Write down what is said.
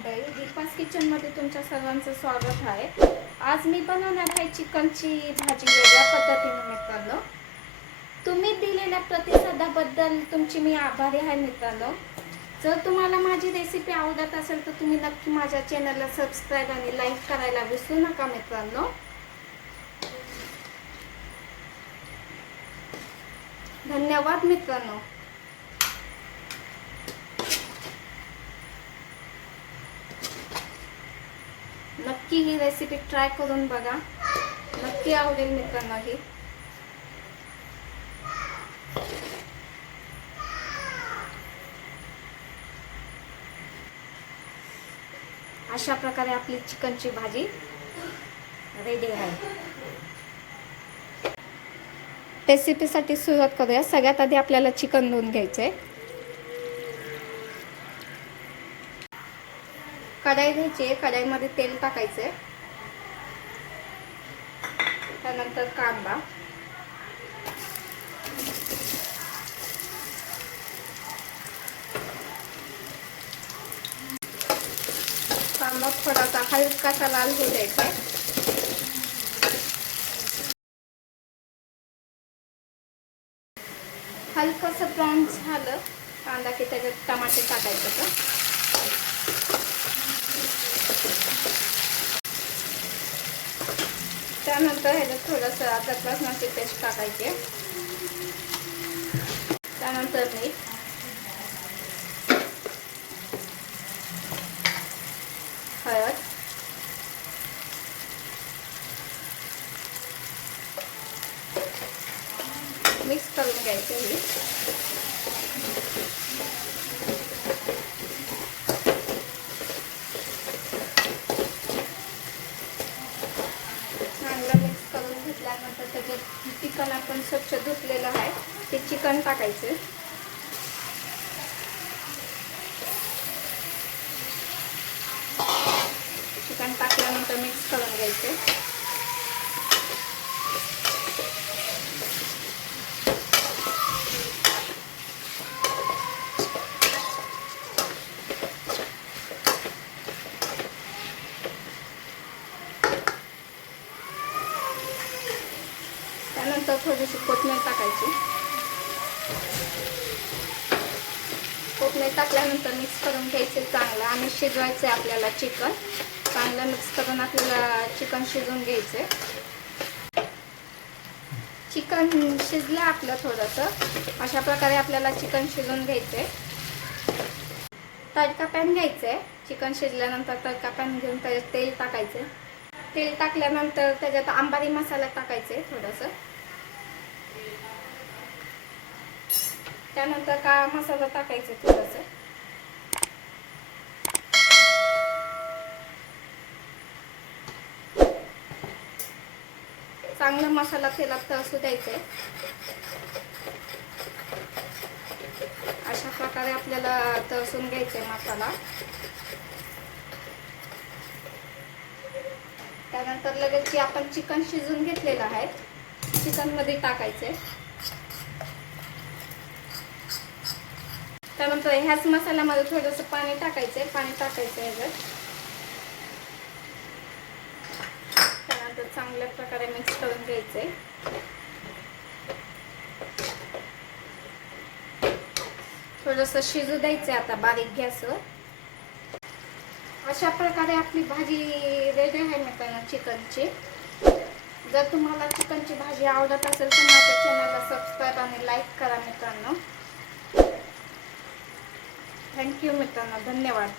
मंडळी, दीपास किचनमध्ये तुमच्या सर्वांचं स्वागत आहे। आज मी बनवणार आहे चिकनची भाजी वेगळ्या पद्धतीने मित्रांनो। तुम्ही दिलेल्या प्रतिसादाबद्दल तुमची मी आभारी आहे मित्रांनो। जर तुम्हाला माझी रेसिपी आवडत असेल तर तुम्ही नक्की माझ्या चॅनलला सबस्क्राइब आणि लाईक करायला विसरू नका मित्रांनो। धन्यवाद मित्रांनो। नक्की ही रेसिपी ट्राय करून बघा, नक्की आवडेल मित्रांनो। ही अशा प्रकारे आपली चिकनची भाजी रेडी आहे। रेसिपीसाठी सुरुवात करूया। सगळ्यात आधी आपल्याला चिकन धुवून घ्यायचे। कढाई घ्यायची, कढाईमध्ये तेल टाकायचे, त्यानंतर कांदा, कांदा थोडासा हलकासा लाल होऊ द्यायचा। हलकसं ब्राऊन झालं कांदा की त्याच्यात टमाटे टाकायचं। त्यानंतर ह्याच्यात थोडंसं अद्रक लसणाची पेस्ट टाकायची, त्यानंतर मीठ, हळद, मिक्स करून घ्यायचं। ही चांगलं मिक्स करून घेतल्यानंतर त्याच्यात चिकन आपण स्वच्छ धुतलेलं आहे ते चिकन टाकायचं। चिकन टाकल्यानंतर मिक्स करून घ्यायचे। त्यानंतर थोडीशी कोथिंबीर टाकायची। कोथिंबीर टाकल्यानंतर मिक्स करून घ्यायचे चांगलं आणि शिजवायचं आहे आपल्याला चिकन। चांगलं मिक्स करून आपल्याला चिकन शिजवून घ्यायचे। चिकन शिजलं आपलं थोडंसं, अशा प्रकारे आपल्याला चिकन शिजवून घ्यायचे। तडका पॅन घ्यायचे, चिकन शिजल्यानंतर तडका पॅन घेऊन त्याच्यात तेल टाकायचे। तेल टाकल्यानंतर त्याच्यात अंबारी मसाला टाकायचे थोडंसं, त्यानंतर काळा मसाला टाकायचे थोडंसं, चांगला मसाला तेलात तळसू द्यायचे। अशा प्रकारे आपल्याला तळसून घ्यायचे मसाला। त्यानंतर लगेच आपण चिकन शिजवून घेतलेलं आहे चिकन मध्ये टाकायचे। त्यानंतर ह्याच मसाल्यामध्ये थोडंसं पाणी टाकायचे, ह्याच्यात। त्यानंतर चांगल्या प्रकारे मिक्स करून घ्यायचे। थोडंसं शिजू द्यायचे आता बारीक गॅसवर। अशा प्रकारे आपली भाजी रेडी आहे मित्रांनो चिकनची। जर तुम्हाला चिकनची भाजी आवडत असेल तर माझ्या चॅनलला सबस्क्राइब आणि लाईक करा मित्रांनो। थँक्यू मित्रांनो, धन्यवाद।